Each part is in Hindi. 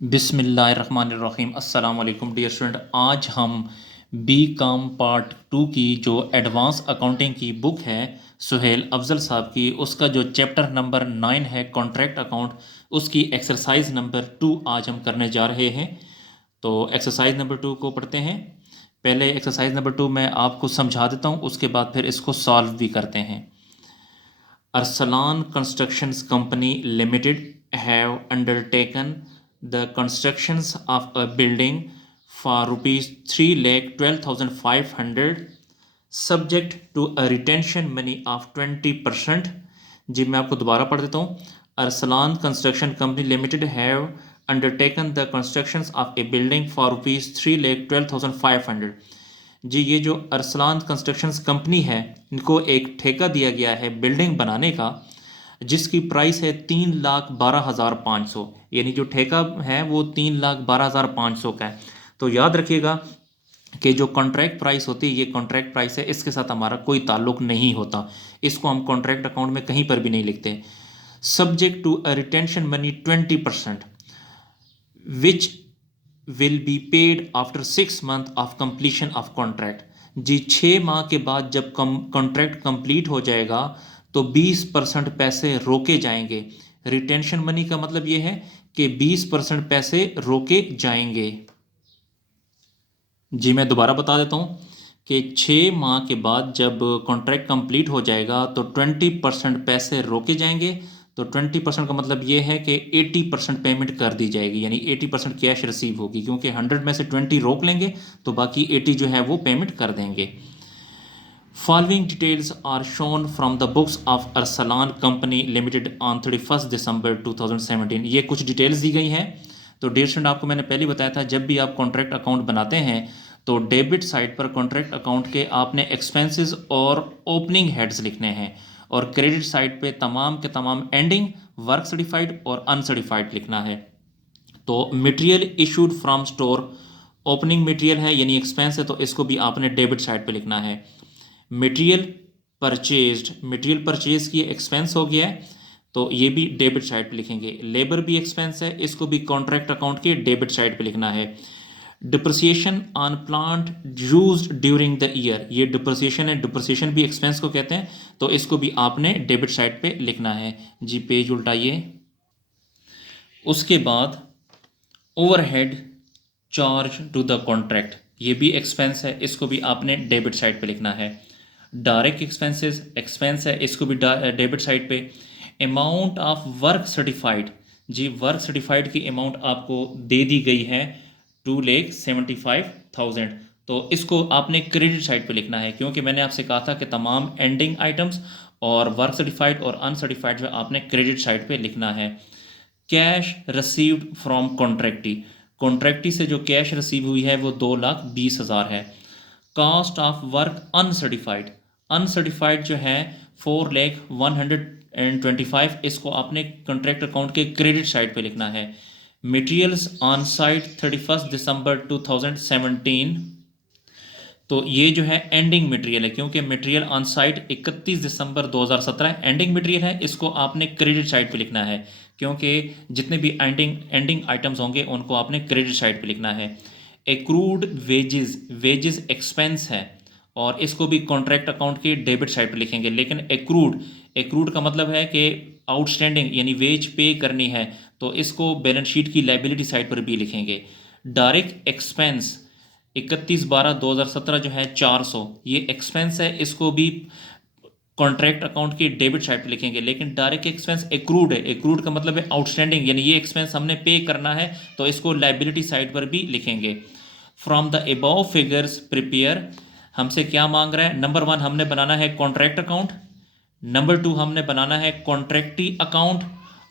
बिस्मिल्लाहिर्रहमानिर्रहीम अस्सलाम वालेकुम डियर स्टूडेंट। आज हम बी कॉम पार्ट 2 की जो एडवांस अकाउंटिंग की बुक है सुहेल अफजल साहब की, उसका जो चैप्टर नंबर 9 है कॉन्ट्रैक्ट अकाउंट, उसकी एक्सरसाइज नंबर 2 आज हम करने जा रहे हैं। तो एक्सरसाइज नंबर 2 को पढ़ते हैं। पहले एक्सरसाइज नंबर 2 मैं आपको समझा देता हूँ, उसके बाद फिर इसको सॉल्व भी करते हैं। Arsalan Constructions Company Limited have undertaken the constructions of a building for rupees 3,12,500 subject to a retention money of 20%। जी मैं आपको दोबारा पढ़ देता हूँ। Arsalan Construction Company Limited have undertaken the constructions of a building for rupees 3,12,500। जी ये जो अरसलान कंस्ट्रक्शंस कंपनी है, इनको एक ठेका दिया गया है बिल्डिंग बनाने का, जिसकी प्राइस है 3,12,500। यानी जो ठेका है वो 3,12,500 का है। तो याद रखिएगा कि जो कॉन्ट्रैक्ट प्राइस होती है, ये कॉन्ट्रैक्ट प्राइस है, इसके साथ हमारा कोई ताल्लुक नहीं होता। इसको हम कॉन्ट्रैक्ट अकाउंट में कहीं पर भी नहीं लिखते। Subject to a retention money 20% which will be paid after 6 month of completion of contract. जी 6 माह के बाद जब कॉन्ट्रैक्ट कंप्लीट हो जाएगा तो 20% पैसे रोके जाएंगे। रिटेंशन मनी का मतलब ये है कि 20% पैसे रोके जाएंगे। जी मैं दोबारा बता देता हूँ कि 6 माह के बाद जब कॉन्ट्रैक्ट कंप्लीट हो जाएगा तो 20% पैसे रोके जाएंगे। तो 20% का मतलब ये है कि 80% पेमेंट कर दी जाएगी, यानी 80% कैश रिसीव होगी, क्योंकि 100 में से 20 रोक लेंगे तो बाकी 80 जो है वो पेमेंट कर देंगे। Following details are shown from the books of Arsalan company limited on 31 December 2017। ये कुछ डिटेल्स दी गई हैं। तो डियर स्टूडेंट, आपको मैंने पहले बताया था जब भी आप कॉन्ट्रैक्ट अकाउंट बनाते हैं तो डेबिट साइड पर कॉन्ट्रैक्ट अकाउंट के आपने एक्सपेंसेस और ओपनिंग हेड्स लिखने हैं, और क्रेडिट साइड पे तमाम के तमाम एंडिंग, वर्क सर्टिफाइड और अनसर्टिफाइड लिखना है। तो material issued from store, opening material है यानी एक्सपेंस है, तो इसको भी आपने डेबिट साइड पे लिखना है। मटेरियल परचेज्ड, मटेरियल परचेज की एक्सपेंस हो गया है तो ये भी डेबिट साइड पे लिखेंगे। लेबर भी एक्सपेंस है, इसको भी कॉन्ट्रैक्ट अकाउंट के डेबिट साइड पे लिखना है। Depreciation on plant used during the year, ये डिप्रिसिएशन है, डिप्रिसिएशन भी एक्सपेंस को कहते हैं, तो इसको भी आपने डेबिट साइड पे लिखना है। जी पेज उल्टाइए। उसके बाद overhead charge to the contract, ये भी एक्सपेंस है, इसको भी आपने डेबिट साइड पे लिखना है। डायरेक्ट एक्सपेंसेस एक्सपेंस है, इसको भी डेबिट साइड पे। अमाउंट ऑफ वर्क सर्टिफाइड, जी वर्क सर्टिफाइड की अमाउंट आपको दे दी गई है 2,75,000, तो इसको आपने क्रेडिट साइड पे लिखना है, क्योंकि मैंने आपसे कहा था कि तमाम एंडिंग आइटम्स और वर्क सर्टिफाइड और अनसर्टिफाइड जो आपने क्रेडिट साइड पे लिखना है। Cash received from contractee, contractee से जो कैश रिसीव हुई है वो 2,20,000 है। Cost of work uncertified, uncertified जो है 4,125, इसको आपने कॉन्ट्रैक्ट अकाउंट के क्रेडिट साइड पे लिखना है। मटेरियल्स ऑन साइट 31 दिसंबर 2017, तो ये जो है एंडिंग मटेरियल है, क्योंकि material on site 31 December 2017 ending material है, इसको आपने क्रेडिट साइड पे लिखना है, क्योंकि जितने भी एंडिंग आइटम्स होंगे उनको आपने क्रेडिट साइड पे लिखना है। एक्रूड वेजेस, वेजेस एक्सपेंस है और इसको भी कॉन्ट्रैक्ट अकाउंट के डेबिट साइड पे लिखेंगे, लेकिन एक्रूड, एक्रूड का मतलब है कि आउटस्टैंडिंग यानी वेज पे करनी है, तो इसको बैलेंस शीट की लाइबिलिटी साइड पर भी लिखेंगे। डायरेक्ट एक्सपेंस 31/12/2017 जो है 400, ये एक्सपेंस है, इसको भी कॉन्ट्रैक्ट अकाउंट की डेबिट साइड पे लिखेंगे। लेकिन डायरेक्ट एक्सपेंस एक्रूड है, एक्रूड का मतलब है आउटस्टैंडिंग, यानी ये एक्सपेंस हमने पे करना है, तो इसको लाइबिलिटी साइड पर भी लिखेंगे। From the above figures prepare, हमसे क्या मांग रहा है? नंबर 1 हमने बनाना है कॉन्ट्रैक्ट अकाउंट, नंबर 2 हमने बनाना है कॉन्ट्रैक्टी अकाउंट,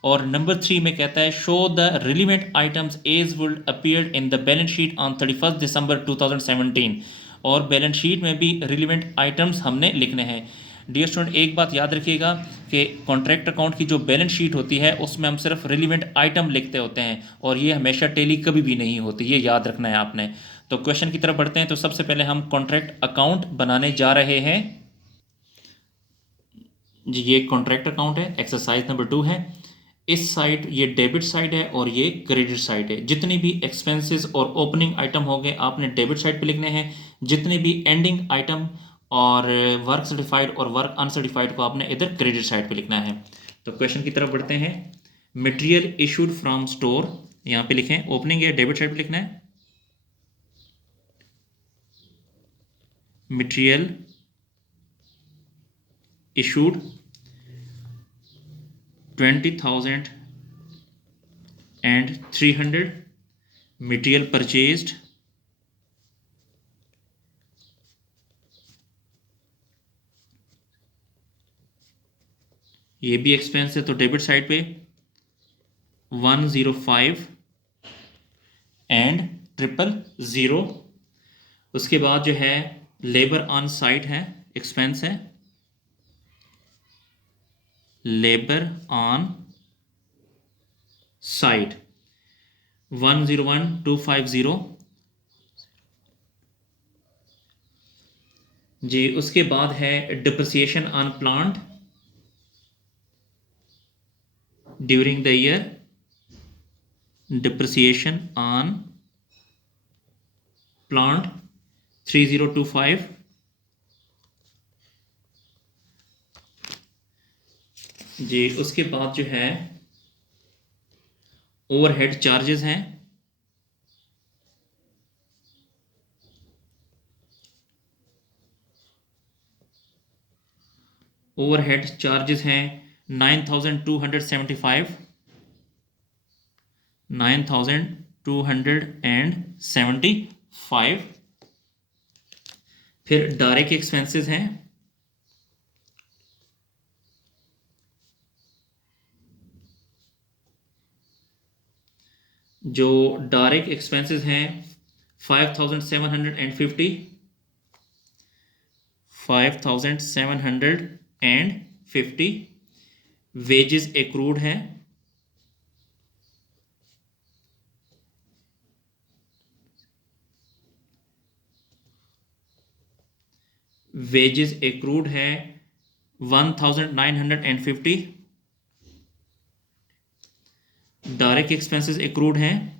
और नंबर 3 में कहता है show the relevant items as would appeared in the balance sheet on 31 December 2017, और बैलेंस शीट में भी रिलीवेंट आइटम्स हमने लिखने हैं। डियर स्टूडेंट, एक बात याद रखिएगा कि कॉन्ट्रैक्ट अकाउंट की जो बैलेंस शीट होती है उसमें हम सिर्फ रिलीवेंट आइटम लिखते होते हैं, और ये हमेशा टैली कभी भी नहीं होती, ये याद रखना है आपने। तो क्वेश्चन की तरफ बढ़ते हैं। तो सबसे पहले हम कॉन्ट्रैक्ट अकाउंट बनाने जा रहे हैं। जी ये कॉन्ट्रैक्ट अकाउंट है, एक्सरसाइज नंबर 2 है। इस साइड ये डेबिट साइड है और ये क्रेडिट साइड है। जितने भी एक्सपेंसेस और ओपनिंग आइटम हो गए आपने डेबिट साइड पे लिखने हैं, जितने भी एंडिंग आइटम और वर्क सर्टिफाइड और वर्क अनसर्टिफाइड को आपने इधर क्रेडिट साइड पे लिखना है। तो क्वेश्चन की तरफ बढ़ते हैं। मटेरियल इशूड फ्रॉम स्टोर, यहाँ पे लिखें ओपनिंग है, डेबिट साइड पे लिखना है। Material issued 20,000 and 300, material purchased ये भी एक्सपेंस है तो डेबिट साइड पे 105 and 000। उसके बाद जो है लेबर ऑन साइट है, एक्सपेंस है, लेबर ऑन साइट 101,250 जी। उसके बाद है depreciation on plant during the year, depreciation on plant 3025 जी। उसके बाद जो है ओवरहेड चार्जेस हैं, ओवरहेड चार्जेस हैं 9,275, 9,275। फिर डायरेक्ट एक्सपेंसेस हैं जो डायरेक्ट एक्सपेंसेस हैं 5,750, 5,750। वेजेस एक्रूड है वेजेस एक्रूड है 1,950। डायरेक्ट एक्सपेंसेस एक्रूड हैं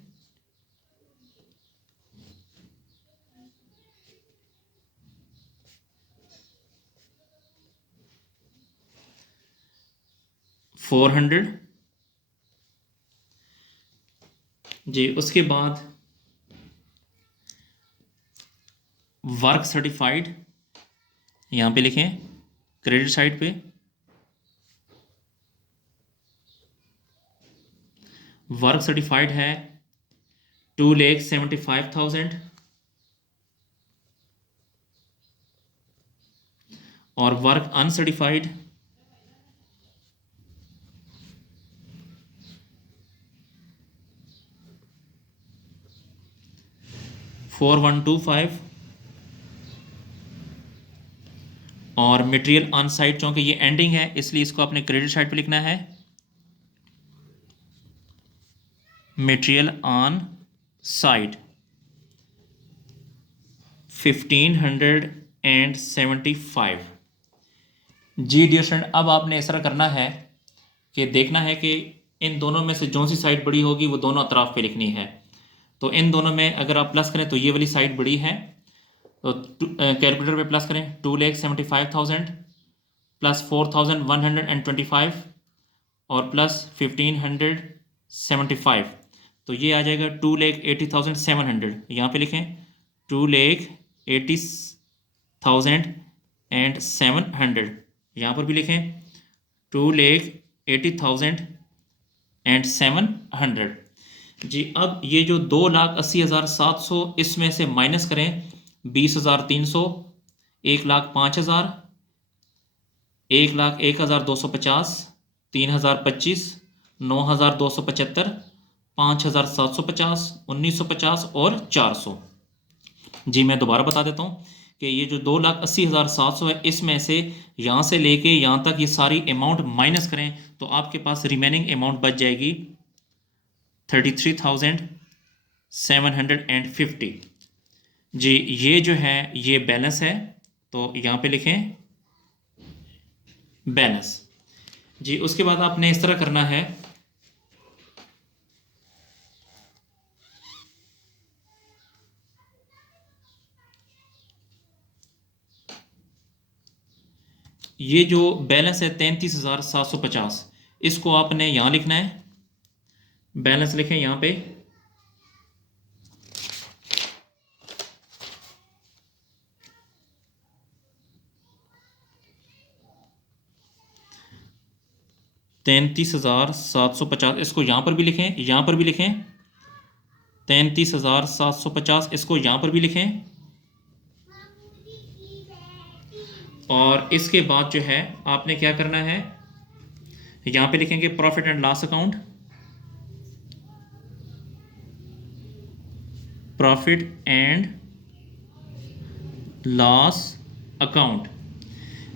400 जी। उसके बाद वर्क सर्टिफाइड यहाँ पे लिखें क्रेडिट साइड पे, वर्क सर्टिफाइड है 2,75,000 और वर्क अनसर्टिफाइड 4,125 और मटेरियल ऑन साइट, चूंकि ये एंडिंग है इसलिए इसको अपने क्रेडिट साइड पे लिखना है, मटेरियल ऑन साइट 1,575 जी। डियर स्टूडेंट, अब आपने इस तरह करना है कि देखना है कि इन दोनों में से जो सी साइड बड़ी होगी वो दोनों अतराफ पे लिखनी है। तो इन दोनों में अगर आप प्लस करें तो ये वाली साइड बड़ी है, तो कैलकुलेटर पे प्लस करें 2,75,000 प्लस 4,125 और प्लस 1,575, तो ये आ जाएगा 2,80,700। यहाँ पे लिखें 2,80,700, यहाँ पर भी लिखें 2,80,700 जी। अब ये जो 2,80,700 इसमें से माइनस करें 20,300, 1,05,000, 1,01,250, 3,025, 9,275, 5,750, 1,950 और 400 जी। मैं दोबारा बता देता हूँ कि ये जो 2,80,700 है इसमें से यहाँ से लेके यहाँ तक ये सारी अमाउंट माइनस करें तो आपके पास रिमेनिंग अमाउंट बच जाएगी 33,750 जी। ये जो है ये बैलेंस है, तो यहाँ पे लिखें बैलेंस जी। उसके बाद आपने इस तरह करना है ये जो बैलेंस है 33,750, इसको आपने यहाँ लिखना है। बैलेंस लिखें यहाँ पे, $33,750, इसको यहाँ पर भी लिखें, यहाँ पर भी लिखें 33,750, इसको यहाँ पर भी लिखें। और इसके बाद जो है आपने क्या करना है, यहाँ पे लिखेंगे profit and loss account, profit and loss account.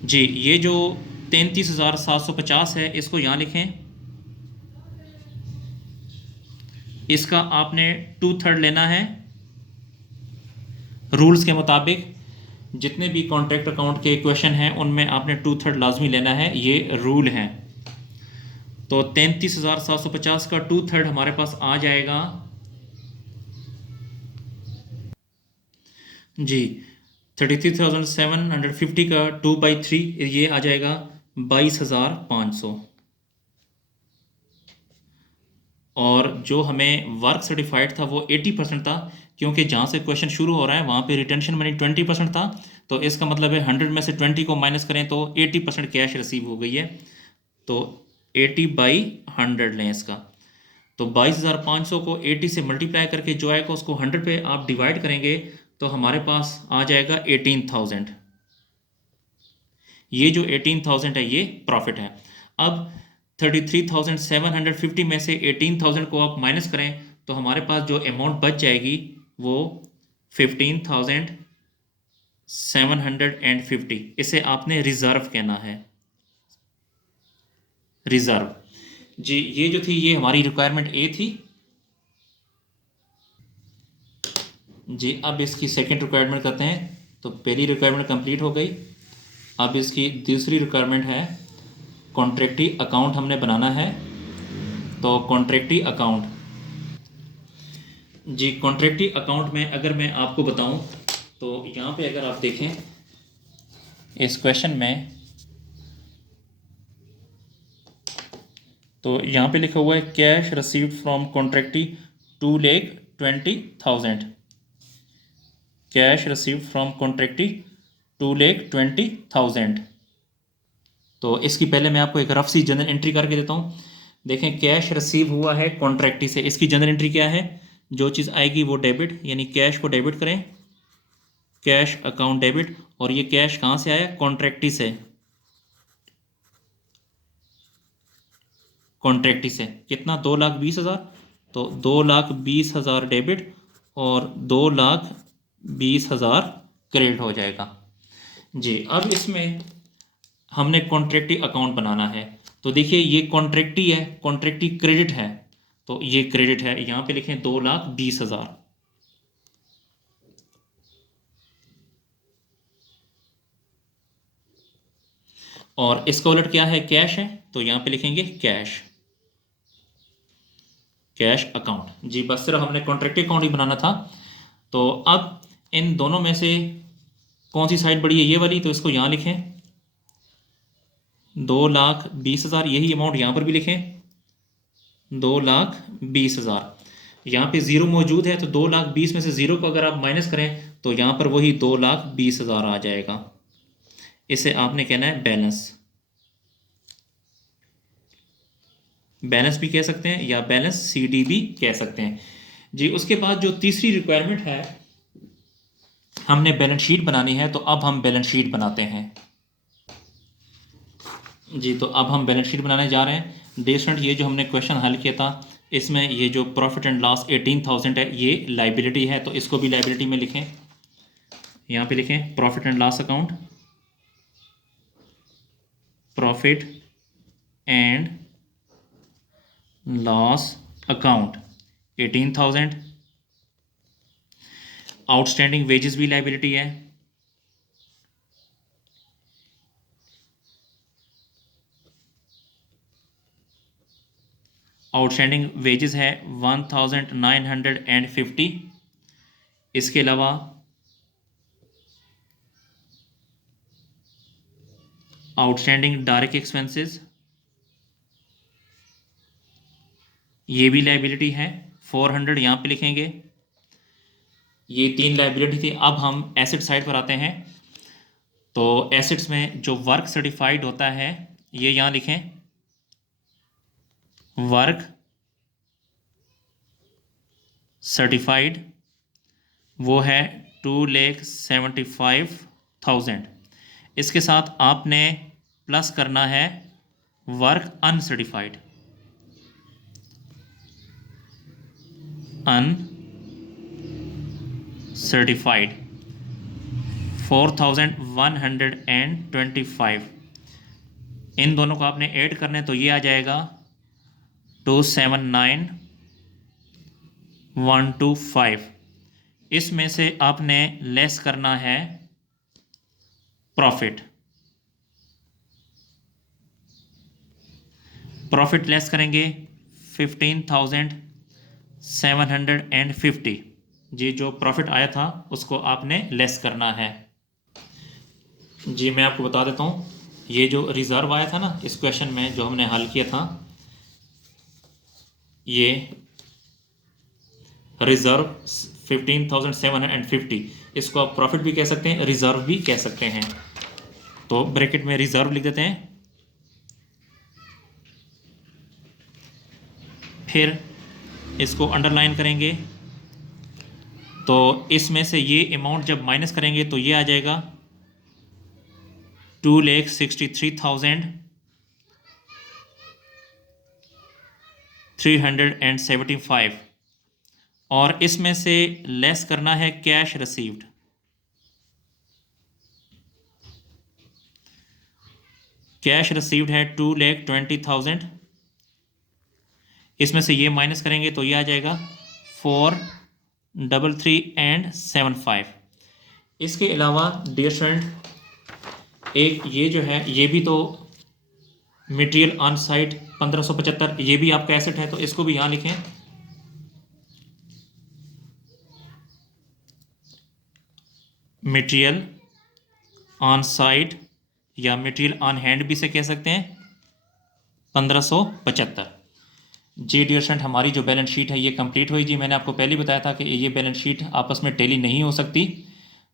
जी, ये जो 33,750 है, इसको यहाँ लिखें। इसका आपने 2/3 लेना है। रूल्स के मुताबिक जितने भी कॉन्ट्रैक्ट अकाउंट के क्वेश्चन हैं उनमें आपने 2/3 लाजमी लेना है, ये रूल है। तो 33,750 का 2/3 हमारे पास आ जाएगा जी 33,750 का 2/3, ये आ जाएगा 22,500। और जो हमें वर्क सर्टिफाइड था वो 80% था, क्योंकि जहाँ से क्वेश्चन शुरू हो रहा है वहाँ पे रिटेंशन मनी 20% था। तो इसका मतलब है 100 में से 20 को माइनस करें तो 80% कैश रिसीव हो गई है। तो 80/100 लें इसका। तो 22,500 को 80 से मल्टीप्लाई करके जो आएगा उसको 100 पे आप डिवाइड करेंगे तो हमारे पास आ जाएगा 18,000। ये जो 18,000 है ये प्रॉफिट है। अब 33,750 में से 18,000 को आप माइनस करें तो हमारे पास जो अमाउंट बच जाएगी वो 15,750। इसे आपने रिजर्व कहना है, रिजर्व। जी, ये जो थी ये हमारी रिक्वायरमेंट ए थी। जी, अब इसकी सेकंड रिक्वायरमेंट करते हैं। तो पहली रिक्वायरमेंट कंप्लीट हो गई। अब इसकी दूसरी रिक्वायरमेंट है कॉन्ट्रैक्टी अकाउंट हमने बनाना है। तो कॉन्ट्रैक्टी अकाउंट, जी कॉन्ट्रैक्टी अकाउंट में अगर मैं आपको बताऊं तो यहाँ पे अगर आप देखें इस क्वेश्चन में, तो यहाँ पे लिखा हुआ है cash received from contractee 2,20,000। Cash received from contractee 2,20,000। तो इसकी पहले मैं आपको एक रफ सी जनरल एंट्री करके देता हूँ। देखें, कैश रिसीव हुआ है कॉन्ट्रैक्टी से, इसकी जनरल एंट्री क्या है, जो चीज़ आएगी वो डेबिट, यानी कैश को डेबिट करें, कैश अकाउंट डेबिट। और ये कैश कहाँ से आया, कॉन्ट्रैक्टी से। कॉन्ट्रैक्टी से कितना, 2,20,000। तो 2,20,000 डेबिट और 2,20,000 क्रेडिट हो जाएगा। जी, अब इसमें हमने कॉन्ट्रैक्टी अकाउंट बनाना है। तो देखिए ये कॉन्ट्रैक्टी है, कॉन्ट्रैक्टी क्रेडिट है, तो ये क्रेडिट है, यहाँ पे लिखें 2,20,000। और इसका उलट क्या है, कैश है, तो यहाँ पे लिखेंगे कैश, कैश अकाउंट। जी, बस सिर्फ हमने कॉन्ट्रैक्टी अकाउंट ही बनाना था। तो अब इन दोनों में से कौन सी साइड बड़ी है, ये वाली, तो इसको यहाँ लिखें 2,20,000। यही अमाउंट यहाँ पर भी लिखें 2,20,000। यहाँ पे ज़ीरो मौजूद है तो 2,20,000 में से ज़ीरो को अगर आप माइनस करें तो यहाँ पर वही 2,20,000 आ जाएगा। इसे आपने कहना है बैलेंस। बैलेंस भी कह सकते हैं या बैलेंस CD भी कह सकते हैं। जी, उसके बाद जो तीसरी रिक्वायरमेंट है, हमने बैलेंस शीट बनानी है। तो अब हम बैलेंस शीट बनाते हैं। जी, तो अब हम बैलेंस शीट बनाने जा रहे हैं। डियर स्टूडेंट, ये जो हमने क्वेश्चन हल किया था इसमें ये जो प्रॉफिट एंड लॉस 18,000 है ये लाइबिलिटी है, तो इसको भी लाइबिलिटी में लिखें। यहाँ पे लिखें profit and loss account, profit and loss account 18,000। Outstanding wages भी लाइबिलिटी है। आउटस्टैंडिंग वेजेस है 1,950। इसके अलावा आउटस्टैंडिंग डायरेक्ट एक्सपेंसेस, ये भी लाइबिलिटी है, 400 यहाँ पे लिखेंगे। ये 3 लाइबिलिटी थी। अब हम एसेट साइड पर आते हैं। तो एसेट्स में जो वर्क सर्टिफाइड होता है ये यहाँ लिखें, वर्क सर्टिफाइड, वो है 2,75,000। इसके साथ आपने प्लस करना है वर्क अनसर्टिफाइड, अनसर्टिफाइड 4,125। इन दोनों को आपने ऐड करने तो ये आ जाएगा 279,125। इसमें से आपने लेस करना है प्रॉफिट। प्रॉफिट लेस करेंगे 15,750। जी जो प्रॉफिट आया था उसको आपने लेस करना है। जी मैं आपको बता देता हूँ, ये जो रिज़र्व आया था ना इस क्वेश्चन में जो हमने हल किया था, ये रिज़र्व 15,750, इसको आप प्रॉफिट भी कह सकते हैं, रिज़र्व भी कह सकते हैं। तो ब्रैकेट में रिज़र्व लिख देते हैं, फिर इसको अंडरलाइन करेंगे। तो इसमें से ये अमाउंट जब माइनस करेंगे तो ये आ जाएगा 2,63,375। और इसमें से लेस करना है कैश रिसीव्ड। कैश रिसीव्ड है 2,20,000। इसमें से ये माइनस करेंगे तो ये आ जाएगा 4,33,75। इसके अलावा डियर स्टूडेंट, एक ये जो है ये भी तो मटेरियल ऑन साइट 1575, ये भी आपका एसेट है, तो इसको भी यहाँ लिखें। मटेरियल ऑन साइट या मटेरियल ऑन हैंड भी से कह सकते हैं 1575। जी डियर स्टूडेंट, हमारी जो बैलेंस शीट है ये कंप्लीट हुई। जी मैंने आपको पहले बताया था कि ये बैलेंस शीट आपस में टैली नहीं हो सकती,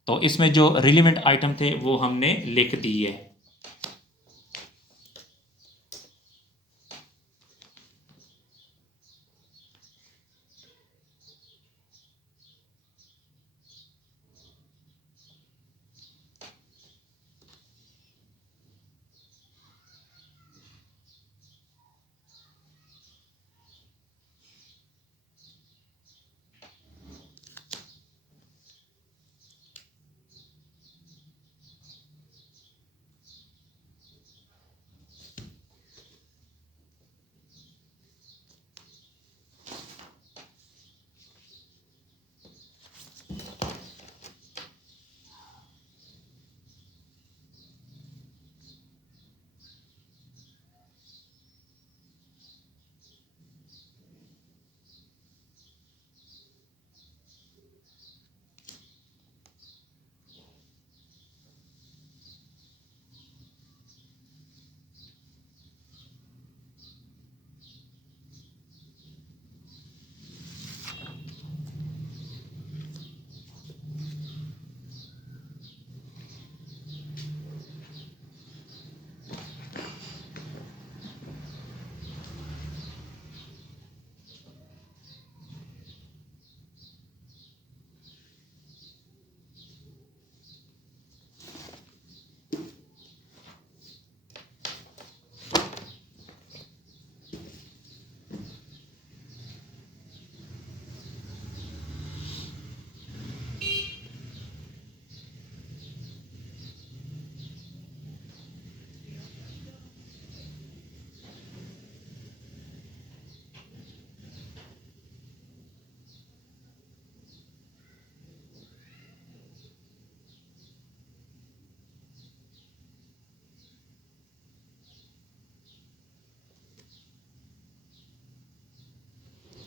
तो इसमें जो रिलेवेंट आइटम थे वो हमने लिख दिए।